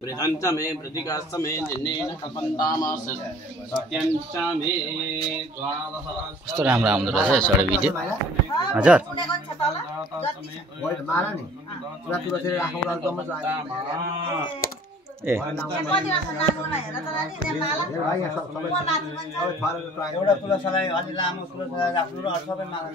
वृद्धंच मे वृद्धिकाश्च मे जिन्नेन कल्पन्तामास सत्यंच मे द्वादश कस्तो राम्रो आउँदो रहेछ एउटा भिडियो हजुर ए एउटा तुलसीलाई अलि लामो तुलसीलाई राख्नु र सबै माला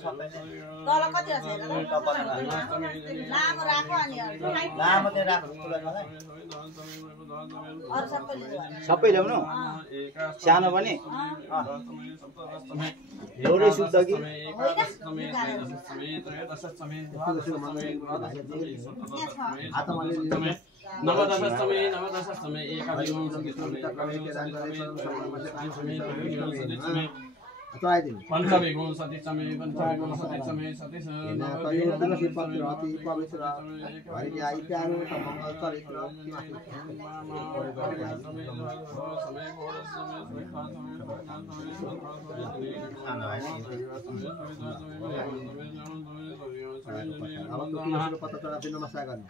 सबै तल कति छ लामो राखो अनि लामो चाहिँ राख्नु तुलसीलाई अरु सबै ल्याउनु सानो पनि एउटै सुत्छ कि नवदशस्तमे पंचविगुण सतीसमे पंचविगुण सतीसमे सतीस तुलसी पत्र अति पवित्र हरिया इत्यादि मंगल चरित्र पत्र चढाउँदै नमस्कार गर्नु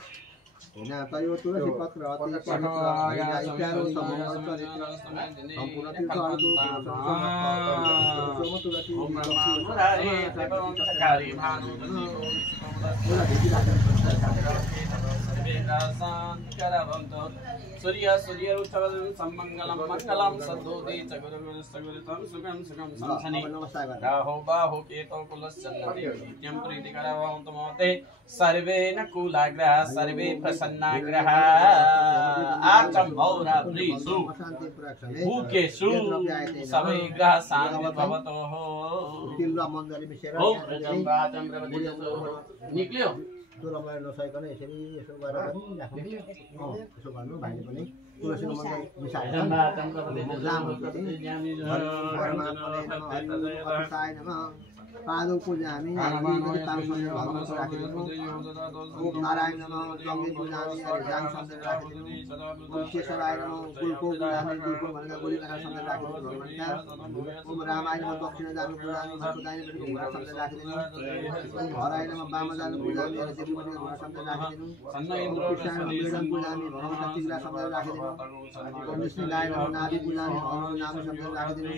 हैन तयो तुलसी पत्र अति पवित्र हरिया इत्यादि मंगल चरित्र सम्पूर्ण तीर्थहरुको सूर्य सूर्य उच्चवल सम्मंगलम मंगलम सद्दोति च गुरुगुरुस्तगुरुतम सुखम सुखम संसनि राहो बाहो केतो कुलस्सन्नति नित्यं प्रीतिकरवन्तमोते सर्वे न कुलाग्रह सर्वे प्रसन्नाग्रह आचम्भौरा प्रीसु भूकेषु सबै ग्रह शान्ति भवतो ओम रजम्बातं प्रवदितो निक्ल्यो तुरमलाई नसकिकन यसरी यसो गरेर राख्नु यसो गर्नु भाइले पनि तुलसीको मन्त्र मिसाएर पादौ पूजामि राखिदिनु ओम नारायण नमः जङ्गे पूजामि हरिजाङ सन्देश राखिदिनु ओम केशवाय नमः गुलको पूजामि गुलको भनेर गोली गरेर सन्देश राखिदिनु ओम रामाय नमः दक्षिण जानु पूजामि भक्तदायन भनेको घोडा सन्देश राखिदिनु ओम हराय नमः वाम जानु पूजामि देवी भनेको घोडा सन्देश राखिदिनु कृष्ण मन्दिरम पूजामि भगवान शक्तिग्रा सन्देश राखिदिनु ओम विष्णुदाय नमः नाभि पूजामि भगवान नाम सन्देश राखिदिनु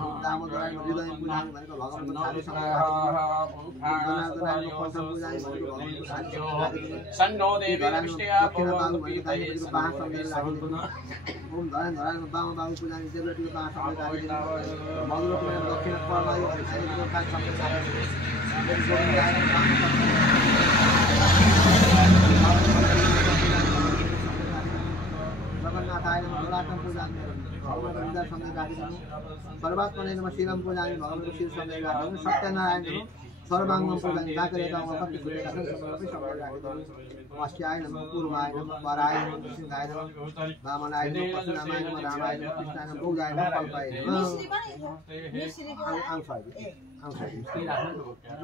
ओम दामोदराय हृदय पूजामि भनेको भगवान सन्नो देवी विष्टया पूर्वपीतये ओम धरान धरान बाम बाम पूजानि देवटीको बाम सन्देश राखिदिनु मधुरो पुरा दक्षिण पर्वय हरिको कान सन्देश राखिदिनु जगन्नाथाय नमः गोलाटम पूजामि भगवान हृदय सन्देश राखिदिनु सर्वात्मने नमः शिरम पूजामि भगवान शिर सन्देश राखिदिनु सत्यनारायण नमः सर्वाङ्गम पूजामि काकरेका कति फुटेका छन् सबै सन्देश राखिदिनु अस्याय नमः पूर्वाय नमः पराय नमः दक्षिणाय नमः वामनाय नमः पशुनामाय नमः रामाय नमः कृष्णाय नमः गौदाय नमः कल्पाय नमः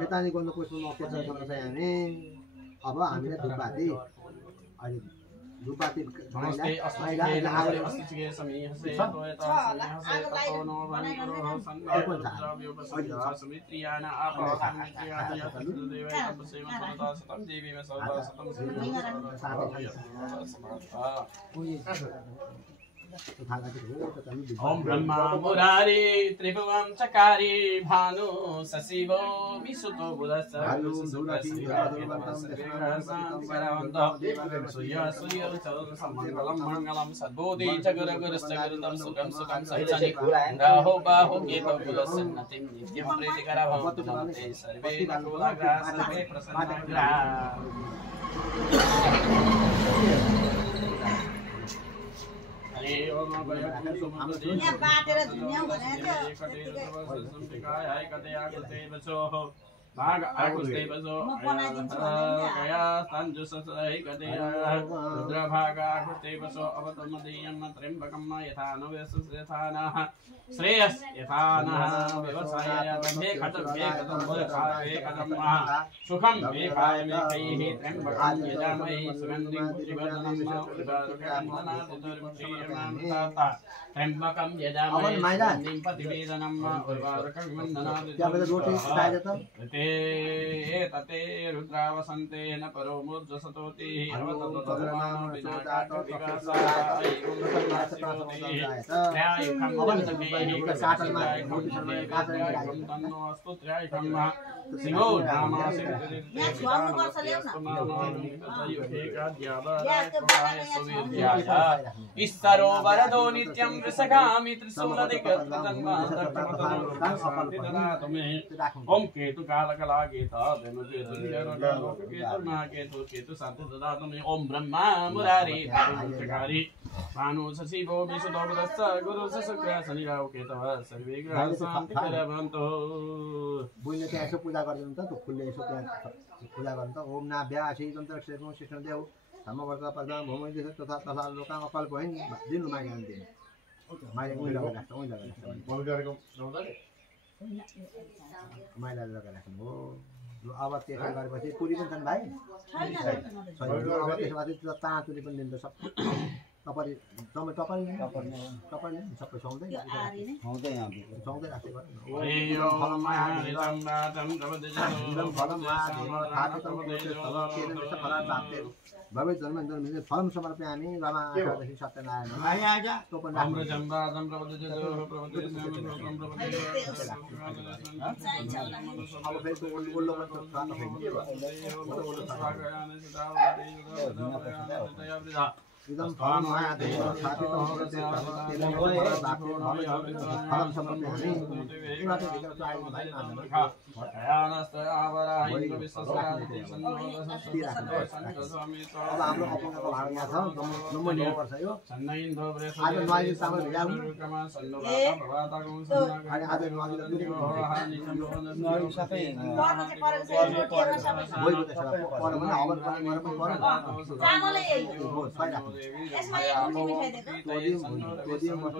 यतानि गर्नु पुष्पमा अक्षर सम्म चाहिँ हामी अब हामीले धुपबाती अहिले धुपबाती नमस्ते अस्मैला आगले अस्तिगे समीहसे तोयता समीहसे तपोनो वनिरो सन्नद्रव्योपसंसा समित्रियाना आपसमित्रियाना यतदेवै तपसेव सदा सतम देवी में सदा सतम ओम ब्रह्मा मुरारी त्रिभुवन चकारी भानु सशिवो विसुतो बुधस्य सूर्य सूर्य मंगलम मंगलम सद्बोधि च गुरु गुरुश्च गुरुतम सुखम सुखम सहितनि राहो बाहो केतो कुलसन्नतिं नित्यं प्रीतिकरा भवतु ते सर्वे कुलाग्रहा सर्वे प्रसन्नाग्रहा भाग आकुस्ते बसो गया स्तंजुससै गदेया रुद्र भाग आकुस्ते बसो अवतमदीयं त्र्यंबकं यथा नवयसस्यथानः श्रेयस यथानः व्यवसायाय बन्धे खतभे खतम्बखाये खतम्मः सुखं वेखाय मेखैः त्र्यंबकं यजामहे सुगन्धिं पुष्टिवर्धनं उर्वारुकमनादितुर्मुक्षीयमामृताता त्र्यंबकं यजामहे सुगन्धिं प्रतिवेदनं उर्वारुकविमन्दनादितुर्मुक्षीयमामृताता तते रुद्रावसन्तेन परो मूर्धसतोति अवततो तद्मानो विनाकातो विकासाय गुणसन्नासिरोति त्रयायुखं वन्दमेहि कसाटनाय गुणसन्नाय तन्नो अस्तु त्रयायुखं सिंहो नामासि ईश्वरो वरदो नित्यं वृषगामि त्रिशूलदिगत्तन्मादक्षमतनो ओम केतु कालकला केतु केतु केतु केतु शांति ददातु मे ओम ब्रह्मा मुरारी भानुचकारी भानु शशिभो विशुद्धोदस्स गुरु शुक्र शनि राहु केतव सर्वे ग्रह शान्ति भवन्तु। बुझ्ने चाहिँ यसो पूजा गर्दैन त त्यो फुलले यसो त्यहाँ पूजा गर्नु त ओम नाभ्या श्रीतन्त्र श्रेष्ठ कृष्णदेव धर्मवर्त पद्मा भूमिदेश तथा तथा लोका अकल भयो नि दिनु माग्नु दिनु माग्नु उही लगाएर राख्छ उही लगाएर माइला लगाएर राख्नु हो। अब त्यसो गरेपछि पुरी पनि छन् भाइ अब त्यसो भए ताँतुरी पनि दिन्छ सब तपाईँ सबै सुहाउँदै राख्दै भवे जन्म फलम समर्पयामि बाबा सत्यनारायण तो पनि अब फेरि उल्लो इदं फलं माया देव स्थापितं भवति फलं समर्पयामि इमाते विग्रहाय भाइ नाम भयानस्त आवराहि विश्वसराति अब हाम्रो अपनको भाग यहाँ छ नम्बर 9 वर्ष यो सन्नैन्दो ब्रेस आज नयाँ सामान ल्याउनु कमा सन्नोगा भवातागुं सन्नागा अनि आज नयाँ हानि नम्बर सबै चामलै यही हो यसमा एक मुठी मिठाई दिएको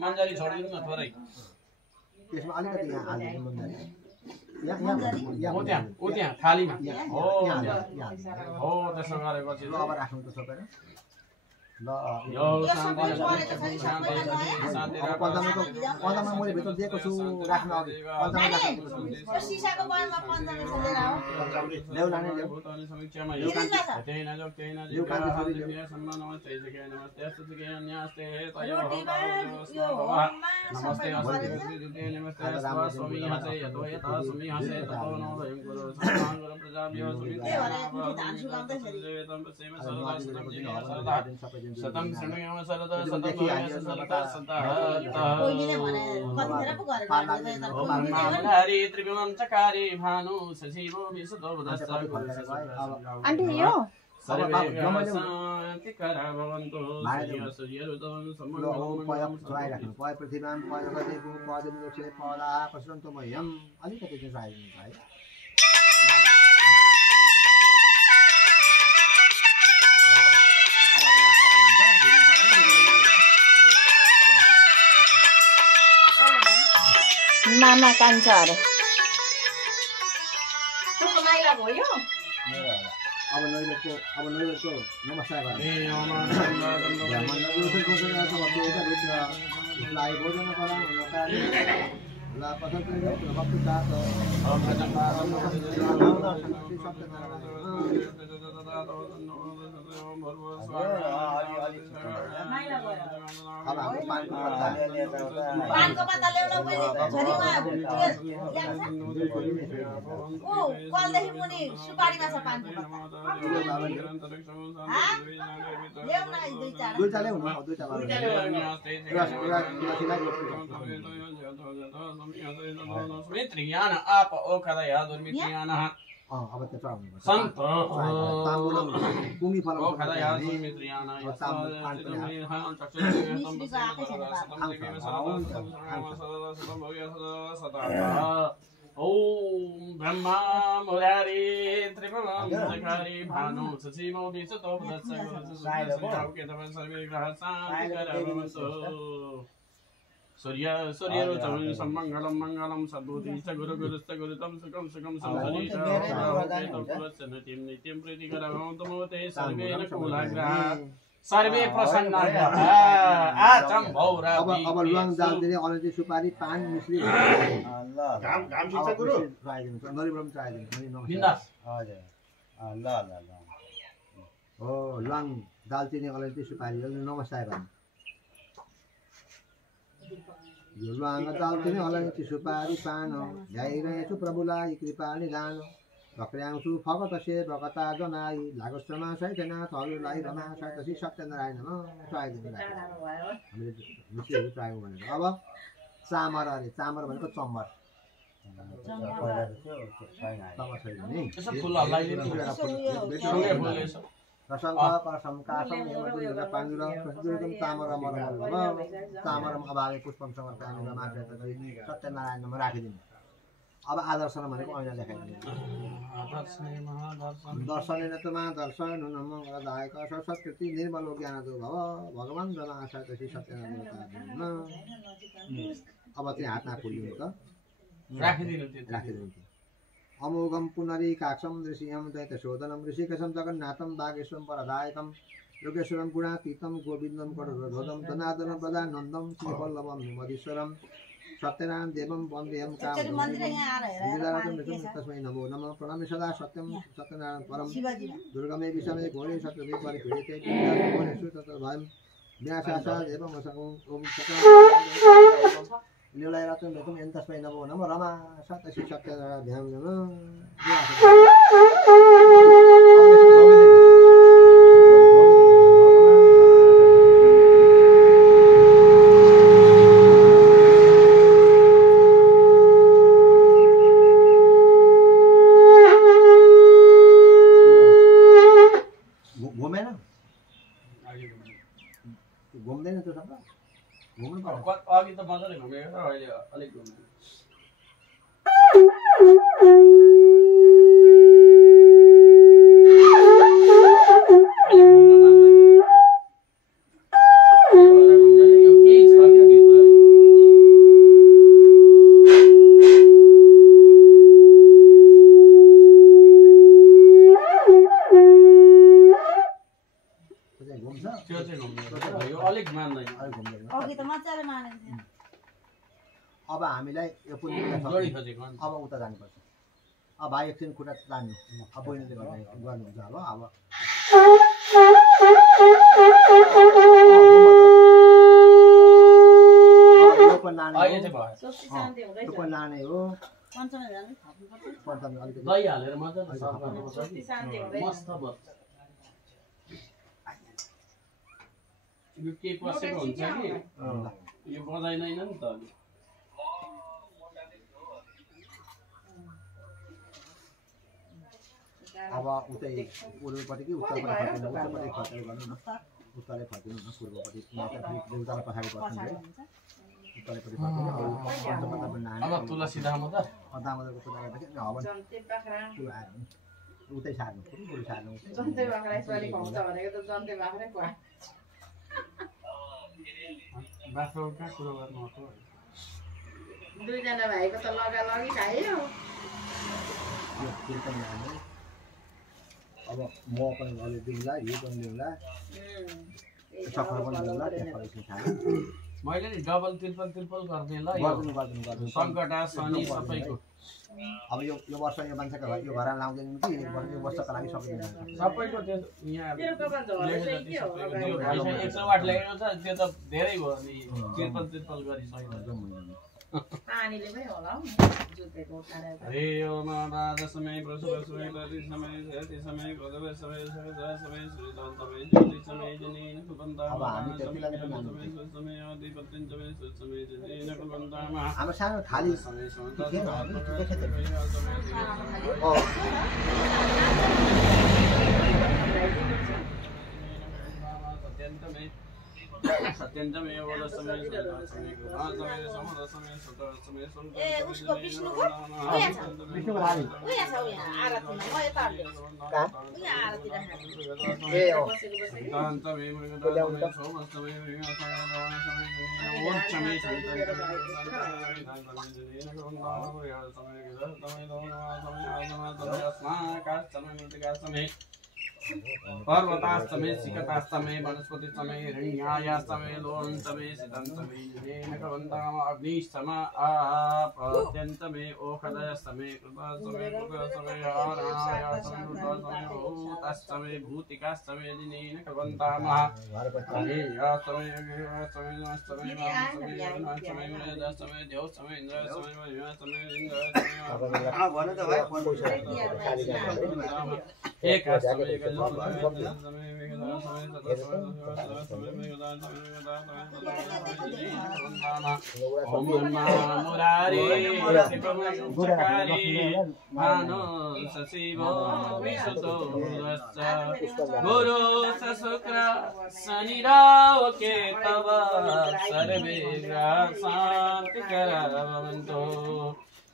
मन्जरी छोडिदिनु न थोरै त्यसमा अलिकति यहाँ हाल्नु मन्जरी उ त्यहाँ थालीमा हो त्यसो गरेपछि अब राख्नु त सबै ल यो पन्जामा मैले भित्र दिएको छु राख्नु अघि सिसाको बयममा पञ्चमी लिएर आऊ ल्याउ लाने ल्याउ सतम शरणम सरद सतम हरि त्रिभुवन चकारी भानु शशिवो विशुद्धो दस्स आन्टी यो शान्ति करा भवन्तु सूर्यरुदं राख्नु पय पृथ्वीमा पय गदेको पदम लक्ष्य पदा पश्रन्तो मह्यम अलिकति चाहिँ राख्नु भाइ मामा कान्छ अरे तुको माइला भयो अब नैवेद्यको नमस्कार पानको पत्ता ल्याउन पहिले झरीमा ओ कलदेखि मुनि सुपारीमा छ पानको पत्ता ल्याउ न दुईटा ल्याउनु मित्रियान आप ओखदया दुर्मित्रियानः अब त्यो चढाउनु पर्छ सन्त ताम्बुलम कुमी फलम ओ खादा यार मित्रियाना ओम ब्रह्मा मुरारी त्रिपुरम जकारि भानु सचिवो विचतो सूर्य सूर्यरुचं सम्मङ्गलं मङ्गलं सद्बुद्धि च गुरुगुरुश्च गुरुतं सुखं सुखं संसदीतं नित्यं प्रीतिकरभवन्तमोते सर्वेन कुलाग्रहा सर्वे प्रसन्न अब लुवाङ दालचिनी अलैँची सुपारी पान मिश्री घाम छिन्छ गुरु नरिवल पनि चाहिदिनु बिन्दास हजुर ल ल ल हो लुवाङ दालचिनी अलैँची सुपारी नमस्कार गर्नु यो लुवाङ दालचिनी अलैँची सुपारी पान ल्याइरहेछु प्रभुलाई कृपा निदान भक्र्याउँछु फगत से भगता जनाई लागोश्रमा सैतनाथहरूलाई रमा सैतसी सत्यनारायण चाहिदिनु हामीले मिश्रीहरू चाहियो भनेर अब चामर अरे चामर भनेको चम्बर चम्बर छैन नि रसङ्क करसम कासम पाण्डुर प्रसिद्धम चामर मरम चामरम अभावे पुष्पम समर्पयामि रमाशय सत्यनारायणमा राखिदिनु अब आदर्शन भनेको ऐना देखाइदिनु दर्शनेन त मा दर्शन नमङ्गलदायक सत्कृति निर्मल ज्ञानदो भव भगवान् रमाशय तसी सत्यनारायण अब चाहिँ हातमा फुलिदिनु त राखिदिनु अमोघम पुनरीकाक्षं दृश्यं दैत्यशोधनं ऋषिकेशं जगन्नाथं वागेश्वरं परदायकं योगेश्वरं गुणातीतं गोविन्दं करुणोधं धनादनं प्रदानन्दं श्रीवल्लभं मधीश्वरं सत्यनारायण देवं वन्देहं तस्मै नमो नमः प्रणम्य सदा सत्यं सत्यनारायण परं दुर्गमे विषमे घोरे शत्रुभि परिपीडिते घोरेषु तत्र भयं विनाशासा देवं ओम सत्यनारायण लीलायरातं वेदं यं तस्मै नमो नमः रमा सत्यश्री सत्यनारायण नमः घुम्दैन त्यो सब घुम्नु पर्छ अघि त मजाले घुमेको अहिले अलिक घुम्नु अब हामीलाई यो पुण्य अब उता जानुपर्छ अब भाइ एकछिन खुट्टा तान्नु अब बहिनीले गर्नुहुन्छ अब नाने हो दही हालेर मजाले सर्भ गर्नुपर्छ मस्त बन्छ यो के पसेको हुन्छ कि यो बजाइदैन नि त अब उतै पूर्वपट्टि कि उत्तरपट्टि खर्चेर गर्नु न उत्तरै फर्किनु न पूर्वपट्टि देउतालाई पछाडि बस्नु उत्तरैपट्टि अब तुलसी दामोदर दामोदरको पूजा गर्दाखेरि हवन त्यो आयो उतै सार्नु पुरै सार्नु बाख्रो कहाँ कुरो गर्नु दुईजना भाइको त लगी खायो अब म पनि अलि दिउँला यो पनि दिउँला सफर पनि दिउँला मैले नि डबल तिर्पल गर्ने ल गर्नु सङ्कटा शनि सबैको अब यो वर्ष यो मान्छेको यो घर लाउँदैन कि यो वर्षको लागि सकिँदैन सबैको त्यो यहाँ 100 वाट ल्याएको छ त्यो त धेरै भयो नि तिर्पल गरिसक्यो पानीले पनि होला हौ जुतेको खाडा हरे ओम राजसमय प्रसवसमय प्रतिसमय सतिसमय गौरवसमय सवितासमय श्रीदन्तमय ज्योतिसमय जनेन कुलवन्तामः समय समय आदिपत्यञ्चमय सुसमय जनेन कुलवन्तामः हाम्रो सानो थाली समय सत्यन्तमय सत्यन्तमय वदसमय समय गुणासमय समरसमय सतरसमय ए उसको विष्णुको उया छ उया आरतीमा म यता उया आरती राख्नु ए हो सन्तमय मृगदासमय सोमस्तमय मृगसमय रावणसमय ओच्चमय सन्तमय पर्वतास्तमे सिकतास्तमे वनस्पतिस्तमे हिरण्यायास्तमे लोहन्तमे सिदन्तमे जनेन कवन्ताम अग्निस्तम आप्रत्यन्तमे ओखदयस्तमे कृतस्तमे कृतस्तमे हारायास्तमे कृतस्तमे भूतस्तमे भूतिकास्तमे जनेन कवन्ताम अग्नियास्तमे अग्नियास्तमे नमस्तमे वामस्तमे वरुणस्तमे मृदस्तमे देवस्तमे इन्द्रस्तमे वरुणस्तमे इंद्रस्तमे भन्नु त भाइ एकस्तमे मुरारी मानो सशिवो विशुद्धो गुरु शुक्र शनि राहु केतव सर्वे ग्रह शांति भवन्तु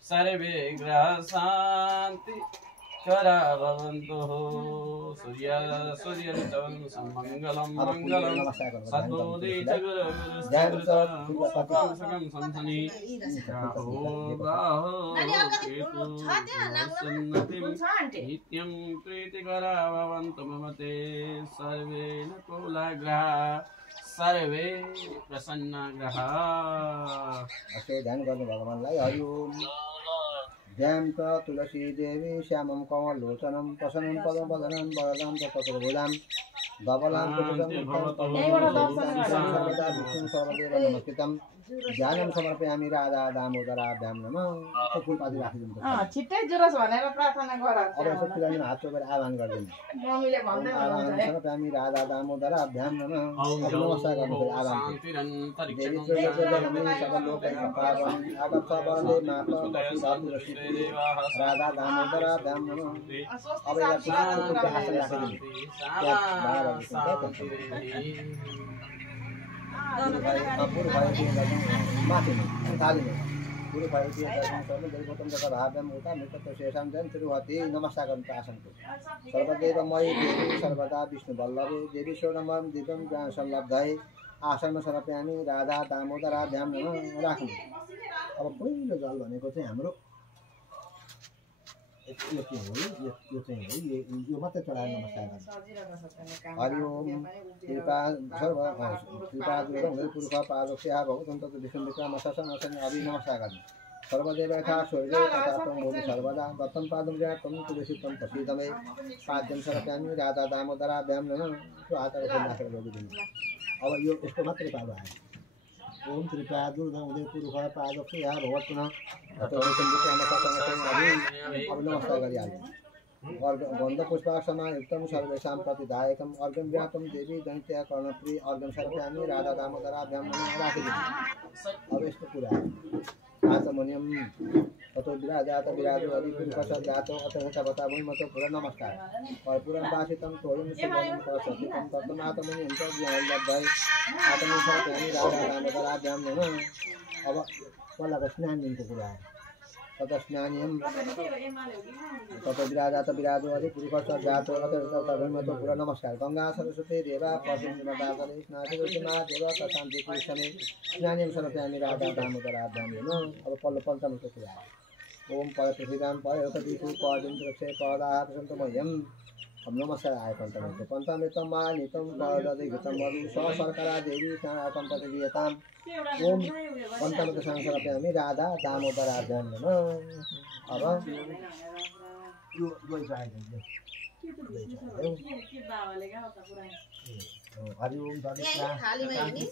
सर्वे ग्रह शांति भवन्तु सूर्य मंगलम मंगलम सद्बोधि सकम संसनि नित्यं प्रीतिकरा भवन्तु मम ते सर्वे न कुलग्रहा सर्वे प्रसन्न ग्रहा ध्यान गर्नु भगवानलाई हरि ओम ध्यान च तुलसी देवी श्यामं कमलोचनं प्रसन्नं पदवदनं वरदं चतुर्भुजां धवलां सर्वदा विष्णुं सर्वदेव नमस्कृतं ध्यानं समर्पयामि राधा दामोदराभ्यां नमः फुलपाती राखिदिनु छिट्टै जुरोस् भनेर प्रार्थना गर अब यसो पिलानी हात चोकेर आह्वान गर्दिनु मम्मीले भन्दै हुनुहुन्छ समर्पयामि राधा दामोदराभ्यां नमः नमस्कार गर्नु आह्वान देवी राधा दामोदराभ्यां नमः अब पूर्व तिरुहति नमस्कार गर्नु आसनको सर्वदेव मयि देवी सर्वदा विष्णु वल्लभे देवी स्वर्णमय दिव्यं ज्ञान संलब्धये आसनमा समर्पयामि राधा दामोदराभ्यां नमः राख्नु अब पहिलो जल भनेको चाहिँ हाम्रो यो चाहिँ हो यो मात्रै चढाएर नमस्कार गर्नु हरि ओम कृपा सर्व कृपा पुरुष पादोक्ष्या भगवन्त विष्णु विक्रम शासन अभि नमस्कार गर्नु सर्वदेव यथा स्वर्गे तथा त्वं भूमि सर्वदा दत्तं पादं जातं तुलसीतं प्रसीदमे पाद्यं समर्पयामि राधा दामोदराभ्यां नमः त्यो हातको राखेर लगिदिनु अब यो यसको मात्रै पालो आयो ओम कृपा दुर्गा उदय पुरुष पादोक्ष्या भगवत्पुन अब नमस्कार गरिहाल्नु गन्ध पुष्पासना युक्तं सर्वेषां प्रतिदायकम् अर्घ्यं व्याप्तं देवी दैत्य कर्णप्रिय अर्घ्यं समर्पयामि राधा दामोदराभ्यां नमः राखिदिनु अब यस्तो कुरा आत्मनियम ततो विराजात विराजो अधिपुरुषः जातो अतः बता भूमतो पुरा नमस्कार कर्पूरं वासितं तोयं सुवर्णं प्रसन्नितं तत्तं आत्मनियम च ज्ञानलब्धये आत्मनियम समर्पयामि राधा दामोदराभ्यां नमः अब मलाई स्नान दिनको कुरा तत स्नानियम तत विराजात विराजो अधिपुरुषः जातो अतः भूमतो पुरा नमस्कार गंगा सरस्वती देवा पशुमदागरे स्नातिमा देव शान्ति कृष्णे स्नानियम समर्पयामि राधा दामोदराभ्यां नमः अब पल्लो पञ्चमको कुरा ओम पदपृथिव्यां पयोपदिषु पदिन्द्रक्षे पदाः सन्तमयम् अब नमस्कार आयो पञ्चमको पञ्चमृतं वा नितं पदधिगतं मधु सर्करा देवी स्नानार्थं प्रतिदीयताम् ओम पञ्चमको समर्पयामि राधा दामोदराभ्यां नमः अब यो हरिओम दधिक्रा थालीमा हेर्ने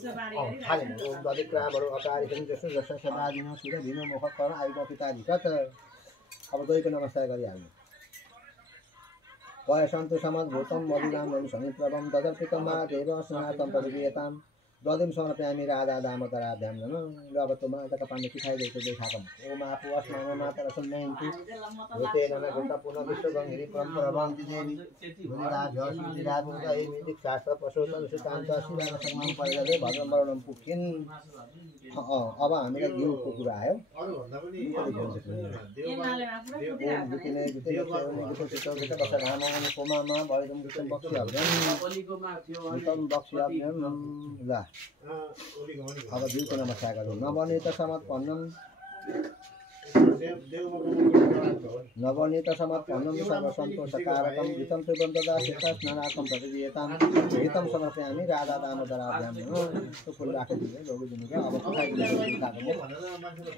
थाले ओम दधिक्राबाट अकारी पनि जस्तो जस्तो सेवा दिनु सुर दिनु मुख कर आइको पिताजी कत अब गइको नमस्कार गरिहाल्नु वय सन्तु समद भूतम मधुराम समित्रवम ददर्पितमा देव स्नातम परिवेताम दधिम समर्पयामि राधा दामोदराभ्याम नमः ल अब त्यो माताका पानी पिठाइदिएको देखाको ओम आफू अस्मान माता रसन्नयन्तु भूतेन न गुप्तपुन विश्वगङ्गिरी परम्परावन्ति देवी भूरिदा भ्यस्मितिदा भूतै मितिक शास्त्र पशुतन सुतान्त शिवान सङ्गम परिगले भद्रम वर्णम पुखिन् अब हामीलाई घिउको कुरा आयो ल अब घिउको नमस्कार गरौँ नवनीत समर्पणम सर्वसन्तोषकारकं गीतं सुगन्धदा स्नानाकं प्रतिदीयतां गीतं समर्पयामि राधा दामोदराभ्यां तो फुल राखिदिनु लोगो दिनुको अब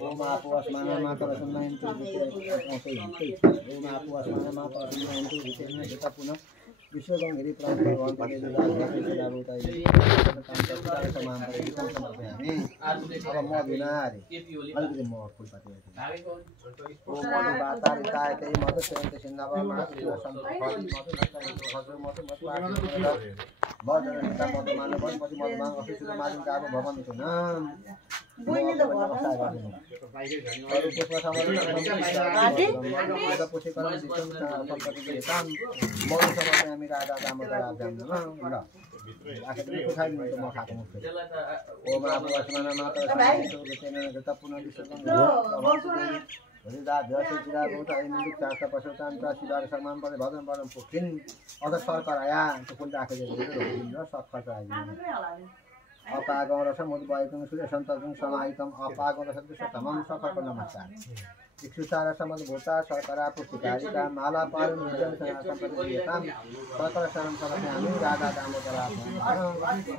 ओम आपो अस्मान मातर सुन्नयन्तु ओम आपो अस्मान मातर सुन्नयन्तु वितेन हिता पुनः विश्वगङ्गिरी प्रान्तभवन्ति समर्पयामि अब म बिनारी अलिकति म फुलपाती ओम मधुबातारितायते मधुसेवन्ते सिन्धवा महाशिव सम्पदि अपागम रसम उद्वयकं सूर्य संततं समाहितम अपागम रसम शतमं सफल नमस्कार इक्षुतार समद भूता शर्करा पुष्टिकारिका माला पाल निर्जन संपत्तियताम सकल शरण समर्पयामि राधा दामोदराभ्यां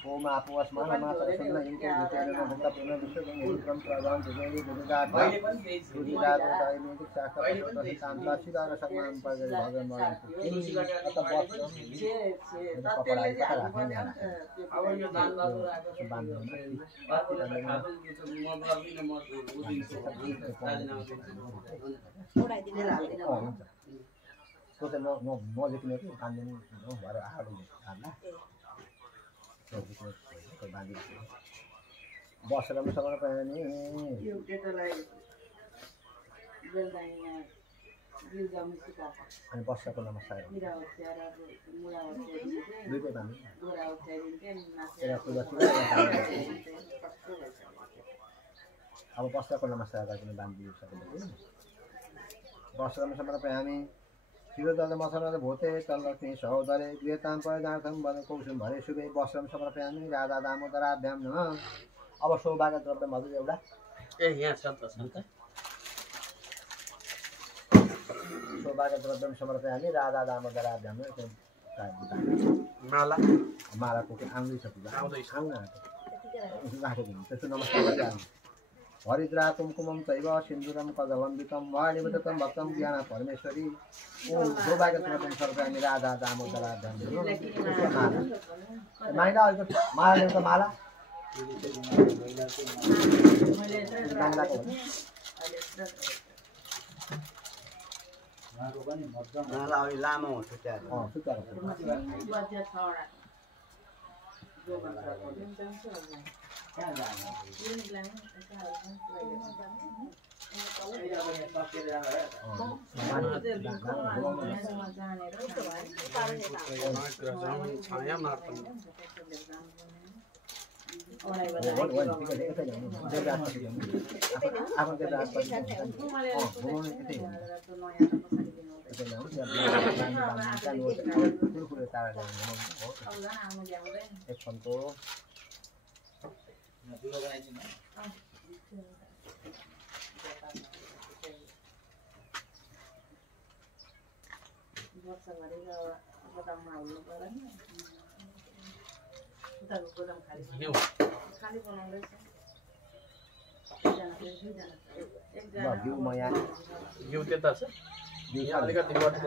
ओम आपो अस्मान मातर सुन्नयन्तु वितेन भूता पुनः विश्वगङ्गिरी परम्परावन्ति देवी भूरिदा भूरिदा दैनिक शास्त्र शान्ता शिवार समान परिगले भगवान अब यो दान बसेर पनि सबै पाएन नि अनि बसेको नमस्कार दुईटै पानी अब बसेको नमस्कार गरिकन बाँधिदिनु सक्दैन बसेर पनि समर्पयामि शिरोदल मसनद भूते तल्लक्ष्मी सहोदरे गृहतां परिदार्थं वन कौशुम भरे शुभे वस्त्रं समर्पयामि राधा दामोदराभ्यां नमः अब सौभाग्य द्रव्य मधु एउटा यहाँ छ त सौभाग्य द्रव्यं समर्पयामि राधा दामोदराभ्यां माला मालाको आउँदैछ पूजा आउन राखिदिनु त्यस्तो नमस्कार गरिहाल्नु हरिद्रा कुमकुमं चैव सिन्दूरं कदवन्दितं वाणिवदतं भक्तं ज्ञान परमेश्वरी ओम सौभाग्य द्रव्यं समर्पयामि राधा दामोदराभ्यां माला माला एउटा माला माला अलि लामो हुन्छ घिउ त्यता छ अलिकति बढ्छ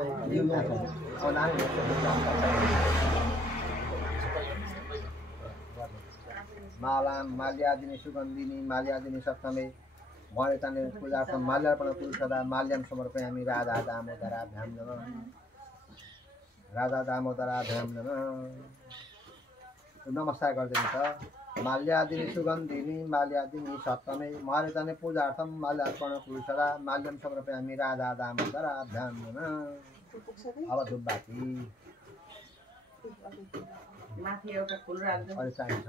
माल्यादिनी सुगन्धिनी माल्यादिनी सप्तमे भयताने पूजार्थं माल्यार्पण कुरु सदा माल्यं समर्पयामि राधा दामोदराभ्यां नमः राधा दामोदराभ्यां नमः नमस्कार गरिदिनु छ माल्यादिनी सुगन्धिनी माल्यादिनी सप्तमे भयताने पूजार्थं माल्यार्पण कुरु सदा माल्यं समर्पयामि राधा दामोदराभ्यां नमः अब धुपबाती माथि एउटा फुल राख्दै अरे चाहिन्छ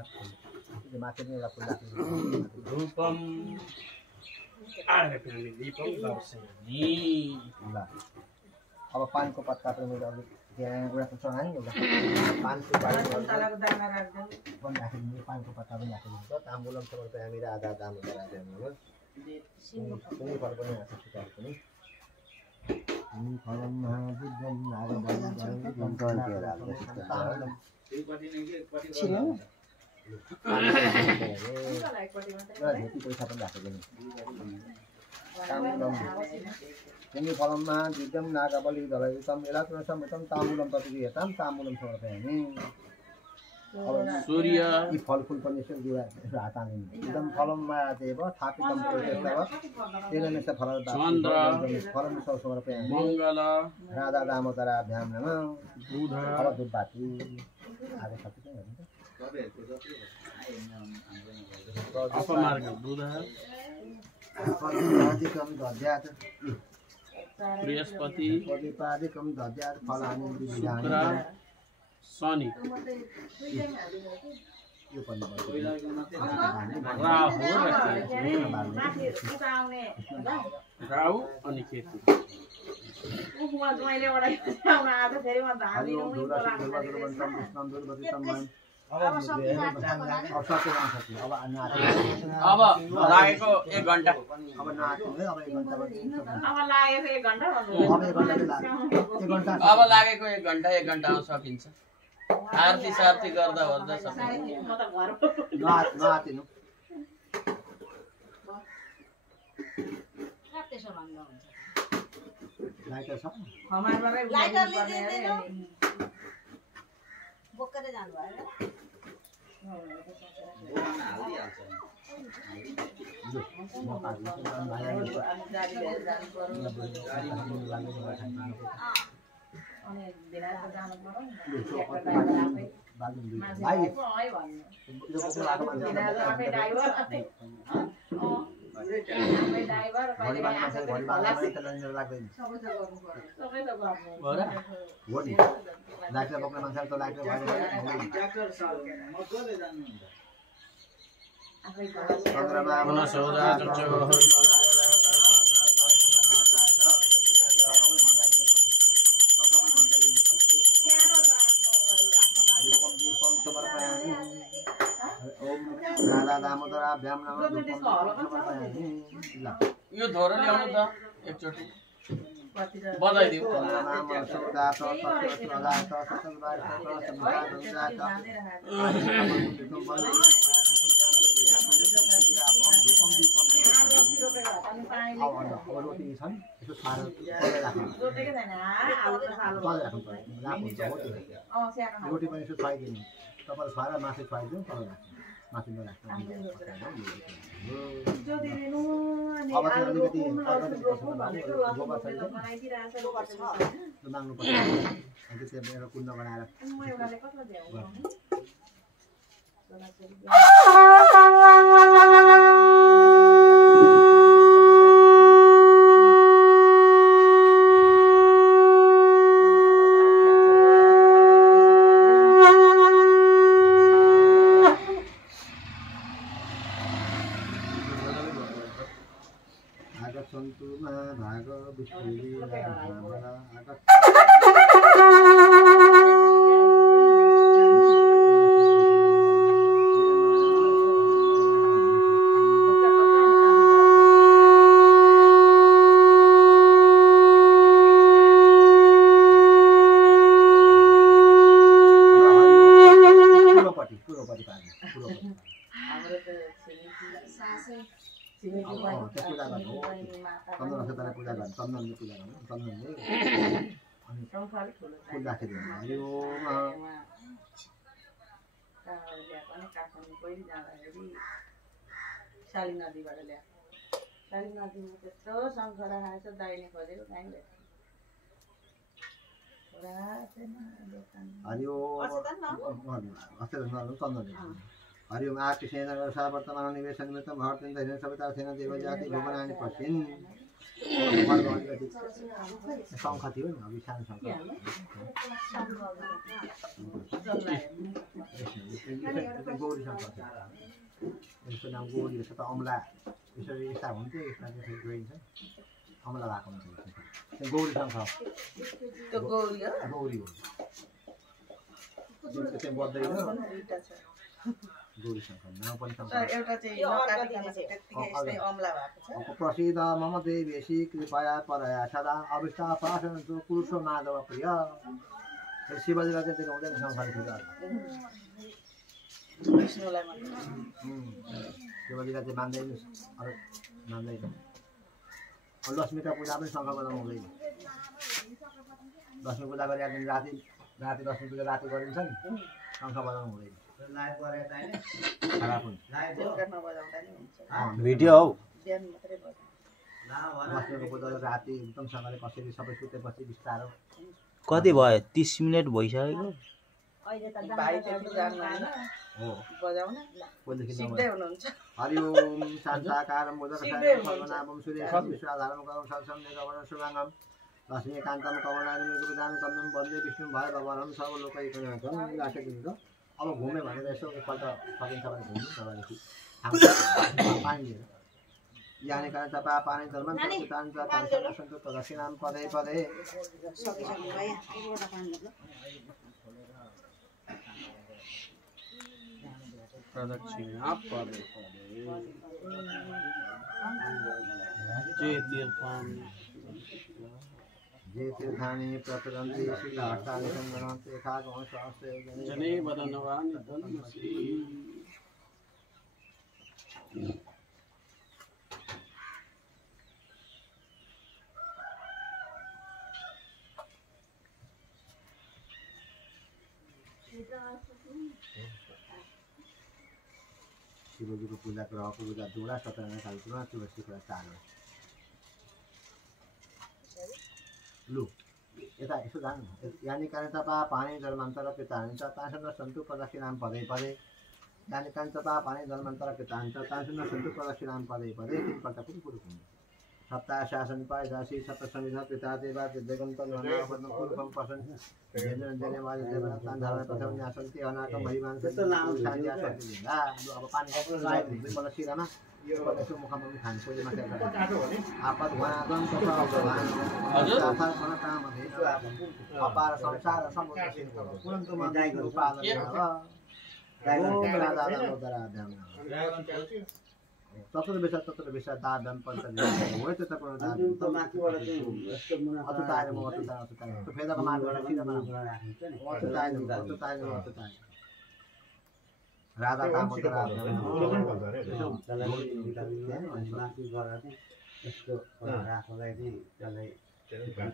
माथि नै एउटा फुल राख्नु धूपम आरती दीपम दर्शनी ल अब पानको पत्ता पनि मैले अलिक त्यहाँ एउटा चढाएँ एउटा पानको तलको दाना राख्दै पनि राखिदिनु पानको पत्ता पनि राखिदिनु छ ताम्बुलम समर्पयामि राधा दामोदराभ्यां कुनै फल पनि आएको छ पनि फलम महाबुद्धम पैसा पनि राखिदिनु Ini falamma jidam nagabali dalaitam elatna samitam tamulam patiyatam tamulam समर्पयामि सूर्य यी फलफुल पनि यसो दिएर हाताले एकदम फलममा देव थापितम पुरुषेश्वर तेन से फल चन्द्र फलम समर्पयामि मंगल राधा दामोदराभ्यां नमः बुध अब दुबाती आगे सकिन्छ अपमार्ग बुध अधिकम दध्यात् बृहस्पति अधिकम दध्यात् फलानि शुक्र शनि यो पनि राहु अनि केतु अब लागेको 1 घण्टा अब लागेको 1 घण्टामा सकिन्छ आरती सारती गर्दा ओर्दा सकिन्छ बोकेर जानु भयो लाइटर बोक्ने मान्छे त लाइटर यो धोरो ल्याउनु त एकचोटी बधाइदिउ रोटी पनि यसो खुवाइदिनु तपाईँले खुवाएर मासु खुवाइदिनु तपाईँ मासु नराख्नु अब चाहिँ अलिकति माग्नुपर्छ अन्त त्यो मेरो कुण्ड बनाएर चन्दन नक्षत्रलाई पूजा गर्नु चन्दनले पूजा गर्नु चन्दनले अनि संसारै ठुलो फुल राखिदिनु हरि ओम पनि काठमाडौँ पहिला जाँदाखेरि शाली नदीबाट ल्याएको शाली नदीमा त्यस्तो शङ्खरा खाएछ दाहिने खोजेको कहीँ भेट्छ हरि ओम चन्दनले हरि ओम आकृष्ण वर्तमान निवेश निमित्तं भर्तन धैर्य सवितार्थेन देवजाति भुवनानि पश्चिन् शङ्ख थियो नि अघि सानो शङ्ख गौरी शङ्ख यसको नाम गौरी यसो त अमला यसरी यस्ता हुन्थ्यो यसमा चाहिँ गइन्छ अमला भएको हुन्छ गौरी शङ्ख त्यो गौरी हो गौरी हो चाहिँ बज्दैन गौरी शङ्ख नाम पनि एउटा चाहिँ नकाटिकन त्यतिकै यस्तै अमला भएको छ प्रसिद्ध मम देवेशी कृपया परया सदा अविष्टा पासन्तु पुरुषो माधव प्रिय शिवजीलाई चाहिँ दिनु हुँदैन शङ्खले पूजा विष्णुलाई मात्र शिवजीलाई चाहिँ मान्दैन अरू मान्दैन लक्ष्मीका पूजा पनि शङ्ख बजाउनु हुँदैन लक्ष्मी पूजा गरे राति लक्ष्मी पूजा राति गरिन्छ नि शङ्ख बजाउनु हुँदैन भिडियो हौ लक्ष्मीको पूजा राति एकदमसँगले कसरी सबै सुतेपछि बिस्तारो कति भयो 30 मिनेट भइसक्यो भाइ त्यति जान्दैन हो बजाउन सिक्दै हुनुहुन्छ हरि ओम शान्ताकारं मोदकसायं सूर्यं विश्वाधारं कवं सत्संगं शुभांगं लक्ष्मीकान्तं कमलायं निर्विदानं कमलं वन्दे विष्णुं भय भवनं सर्वलोकैकनाथं राखेको अब घुम्यो भनेर यसो एकपल्ट सकिन्छ भने घुम्नु तपाईँले पानी लिएर याने कारण तपा पानी धर्म सन्तु प्रदक्षिणां पदे पदे प्रदक्षिणा पदे पदे जे तीर्थानि प्रतरन्ति शीलाष्टादिकं गणन्ति एकागम स्वास्ते जने वदनवान् धन्मसि शिवजीको पूजा ग्रहको पूजा जोडा सत्यनारायण कार्यक्रम तुलसीको चाड लु यता यसो जानु यानि कारण तपा पानी जन्मान्तर पितान्छ तासँग सन्तु प्रदक्षिणां पदे पदे यानि कारण तपा पानी जन्मान्तर पितान्छ तासँग सन्तु प्रदक्षिणां पदे पदे तीनपल्ट पनि पुरुष हुन्छ सप्ताह शासन पाए दासी सप्त संविधा पिता देवा दिव्यगन्त नवपद्म पूर्वं पसन जेन जनेवाले देवना तान्धारा प्रथम न्यासन्ति अनाकम महिमान त्यस्तो नाम सान्या सन्तिला अब पानी कस्तो मलाई सिरामा यो यसो मुखमा पनि खान्छ कोले माथि आपद भनादन तथा भगवान हजुर साथा मनकाम हेतु अपार संसार समुद्र सिन्धु पुरन्तमा गाईको पालन ओम राधा मोदरा ध्यान तत्र विषय दादम पञ्चले हो त्यो पुरो दादम त माथिबाट चाहिँ यस्तो मुना अतुताएर म अतुताएर त्यो फेदाको मार्गबाट सिधामा अतुताएर राधा का मोदरा माथि गरेर चाहिँ यसको राखलाई चाहिँ त्यसलाई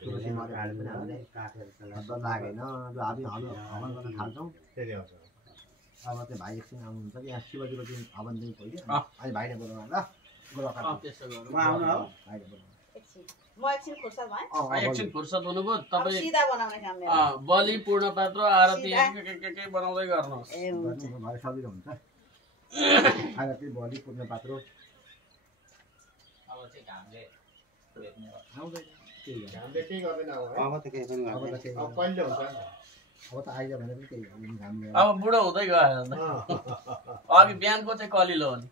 तुलसी मरे हाल्नु पनि हामीले काटेर त्यसलाई लागेन जो हामी हवन गर्न थाल्छौँ अब चाहिँ भाइ एकछिन आउनुहुन्छ कि यहाँ शिवजीको दिन हवन दिन पहिले अहिले भाइले बोलाउनु ल म एकछिन फुर्सद भएँ एकछिन फुर्सद हुनुभयो तपाईँ सिधा बनाउने काम मेरो बलि पूर्ण पात्र आरती के बनाउँदै गर्नुहोस् भाइ सजिलो हुन्छ आरती बलि पूर्ण पात्र अब चाहिँ घामले अब त आइज भने पनि केही घामले अब बुढो हुँदै गयो अघि बिहानको चाहिँ कलिलो हो नि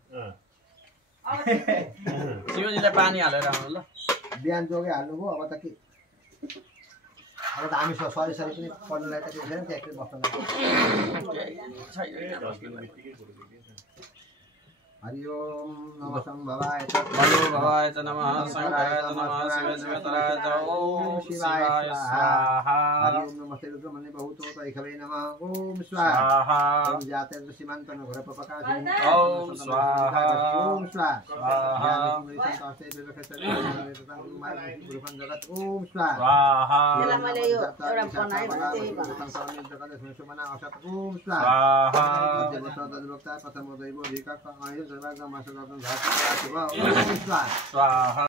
शिवजीलाई पानी हालेर आउनु ल बिहान जोगे हाल्नुभयो अब त के अब त हामी सरी पनि पढ्नुलाई त केही छैन त्यहाँ बस्नु हरि ओम नमः शम्भवाय भवाय च नमः शङ्कराय च नमः शिव शिवतराय च ओम शिवाय स्वाहा हरि ओम नमस्ते रुद्रमणे बहुतो तैखवे नमः ओम स्वाहा ओम जाते सीमांत नगर प्रकाश ओम स्वाहा ओम स्वाहा स्वाहा ज्ञान संकासे विवेक सताङ गुरुमाया गुरुपन जगत ओम स्वाहा स्वाहा त्यसलाई मैले यो एउटा बनाएँ भने त्यही बनाएँ जगत सुमना औषध ओम स्वाहा स्वाहा अध्ययन सदवक्ता प्रथम दैव विकास आयु सर्वगा मासगतन धातु ओम स्वाहा स्वाहा